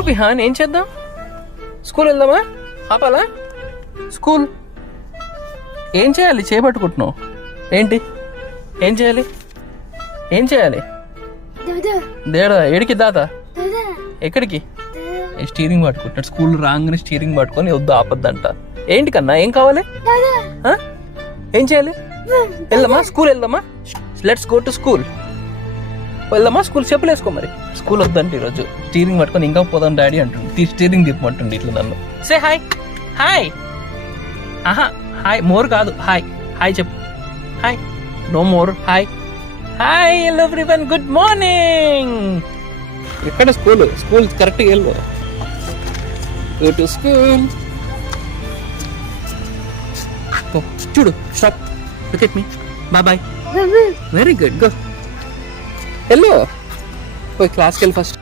Behind ఏం చేద్దాం? School వెళ్దామా? ఆపాలా? స్కూల్ ఏం చేయాలి? చేపట్టుకుంటున్నావు ఏంటి? ఏం చేయాలి? ఏం చేయాలి? దేడా ఏడికి దాదా? ఎక్కడికి? స్టీరింగ్ పట్టుకుంటాడు. స్కూల్ రాగానే స్టీరింగ్ పట్టుకొని వద్దు ఆపద్దంట. ఏంటి కన్నా ఏం కావాలి? ఏం చేయాలి? వెళ్దామా? స్కూల్ వెళ్దామా? Let's go to school. వెళ్దామా? స్కూల్ చెప్పులు వేసుకో. మరి స్కూల్ వద్దంటే ఈరోజు స్టీరింగ్ పట్టుకొని ఇంకా పోదాం డాడీ అంటుంది. స్టీరింగ్ తిప్పమంటుంది ఇట్లా నన్ను. Say hi. హాయ్. ఆహా హాయ్ మోర్ కాదు. హాయ్ హాయ్ చెప్పు. Hi. No more. Hi hi. Hello everyone, good morning. ఎక్కడ స్కూల్? స్కూల్ కరెక్ట్గా వెళ్ళు. Go to school. చూడు, stop, look at me. Bye bye. Very good, go. వెళ్ళు. పోయి క్లాస్కి వెళ్ళి ఫస్ట్.